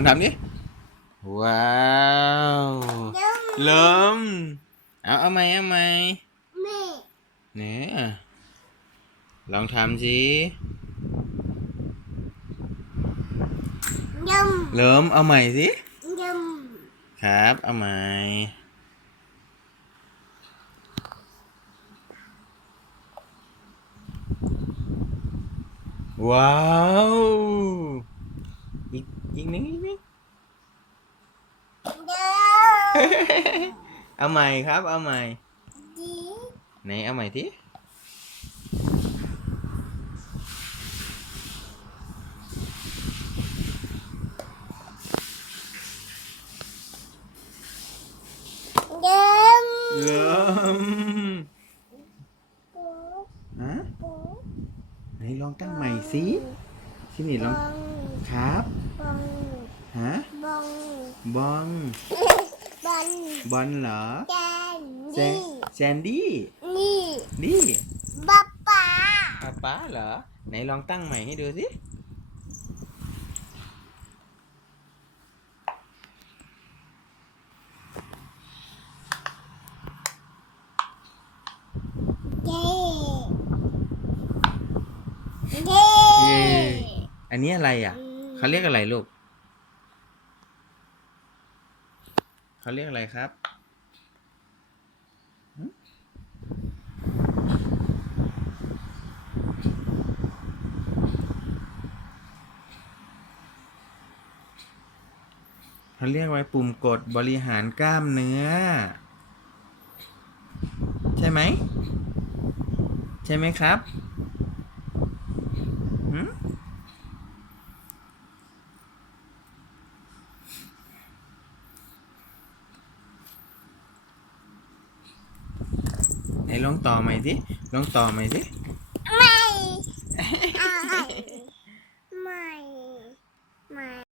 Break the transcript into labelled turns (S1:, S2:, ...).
S1: องทำดิว้าว
S2: ยัง
S1: เริ่มเอาเอาไหมเอาไหม
S2: แม่
S1: เนี่ยลองทำสิ
S2: ยัง
S1: เริ่มเอาใหม่สิ
S2: ยัง
S1: ครับ เอาใหม่ว้าว อีกอีกนิดอีกนิด
S2: ยัง
S1: เอาใหม่ครับ เอาใหม่
S2: ดี
S1: ไหนเอาใหม่ที่
S2: ยัง
S1: เริ่มฮะไหนลองตั้งใหม่สิชินี่ลองครับ
S2: บอง
S1: ฮะ
S2: บอง
S1: บอง
S2: บอล
S1: บอลเหรอ
S2: แกน
S1: แซ
S2: ดี
S1: แซนดี้
S2: นี่
S1: นี่
S2: บ๊าป๊า
S1: ป้าป้าเหรอ ไหนลองตั้งใหม่ให้ดูสิ
S2: เย้เย้
S1: เย้อันนี้อะไรอะ เขาเรียกอะไรลูก เขาเรียกอะไรครับ เขาเรียกไว้ปุ่มกดบริหารกล้ามเนื้อ ใช่ไหม ใช่ไหมครับ ไหนลองต่อใหม่สิลองต่อใหม่สิ